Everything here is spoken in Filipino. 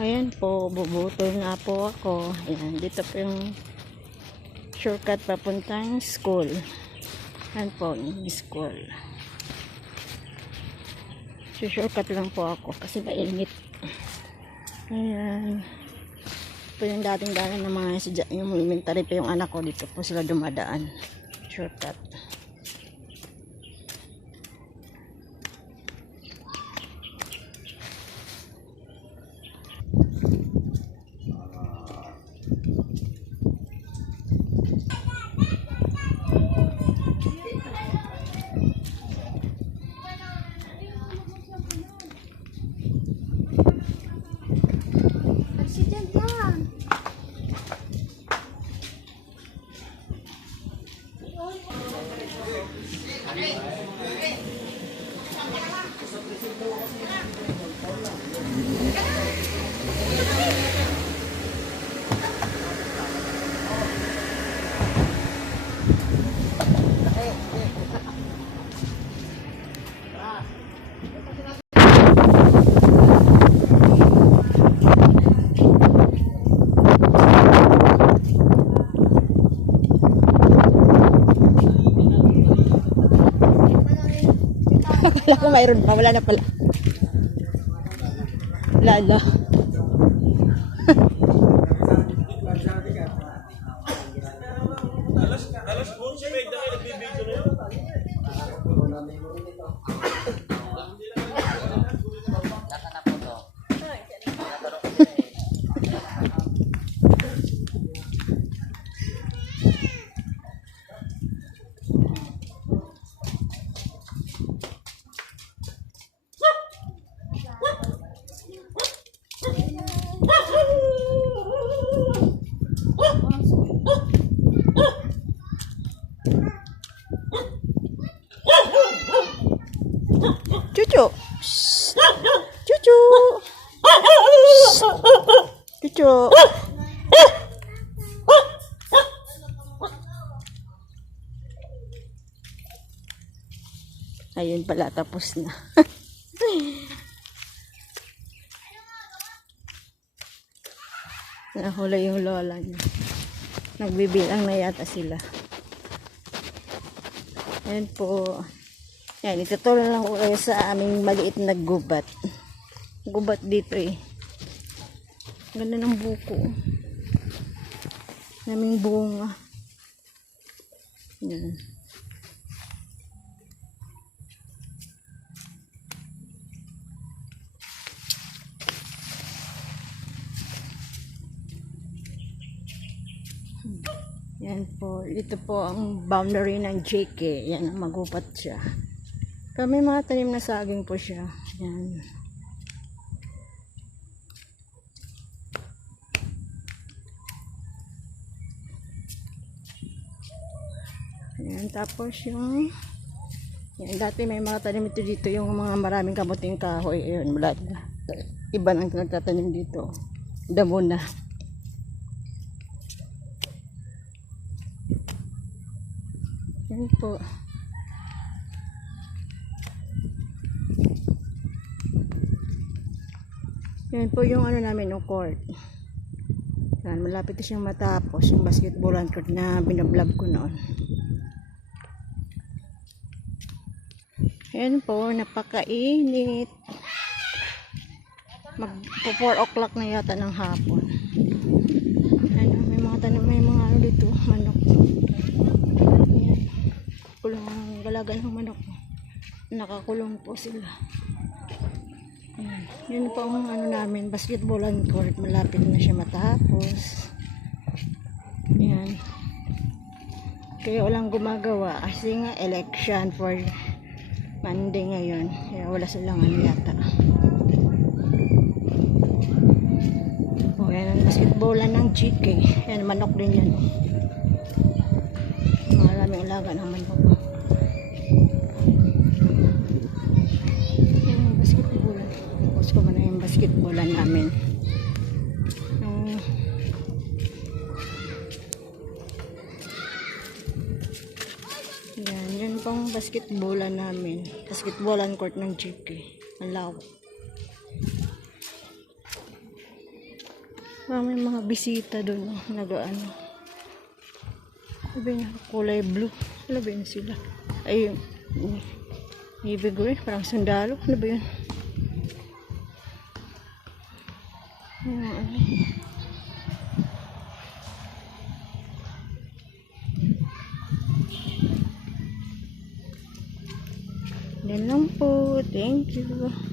Ayan po, bubutol na po ako. Ayan, dito po yung shortcut papuntang school. Ayan po, yung school. So, shortcut lang po ako kasi mainit. Ayan. Ito yung dating daanan ng mga yung elementary pa yung anak ko. Dito po sila dumadaan. Shortcut. Akala ko mayroon pa, wala na pala. Lalo. Cucu. Cucu. Cucu. Ayun pala, tapos na. Nahula yung lola niya. Nagbibilang na yata sila. Ayan po. Yan, itutulong lang ko kayo sa aming maliit na gubat. Gubat dito eh. Ganda ng buko. Naming bunga. Yan. Yan po. Ito po ang boundary ng JK. Yan, magupat siya. Kami mga tanim na saging po siya. Yan. Yan. Tapos yung yan, dati may mga tanim ito dito. Yung mga maraming kamuting kahoy. Ayun. Iba nang nagtatanim dito. Damo na. Yan po. Yan po yung ano namin, yung court. Yan, malapit na siyang matapos yung basketball court na binablog ko noon. Yan po, napakainit. Mag 4 o'clock na yata ng hapon. Ano, may mga tanim, may mga ano dito, manok. Yan. Kulong galagal ng manok. Nakakulong po sila. Yan. Yun po ang ano namin, basketball court. Malapit na siya matapos. Yan. Kaya walang gumagawa kasi nga election for Monday ngayon. Kaya wala silang ano yata. O yan ang basketballan ng GK. Yan, manok din yan. Maraming alaga ng manok. Ko man na yung basketballan namin. Yan, yun pang basketballan namin. Basketballan court ng GK. Ang lawak. Parang may mga bisita doon, oh, nag-ano. Sabi na, kulay blue. Ano ba yun sila? Ay, navy green, parang sundalo. Ano ba yun? Ano? Yan lang po. Thank you.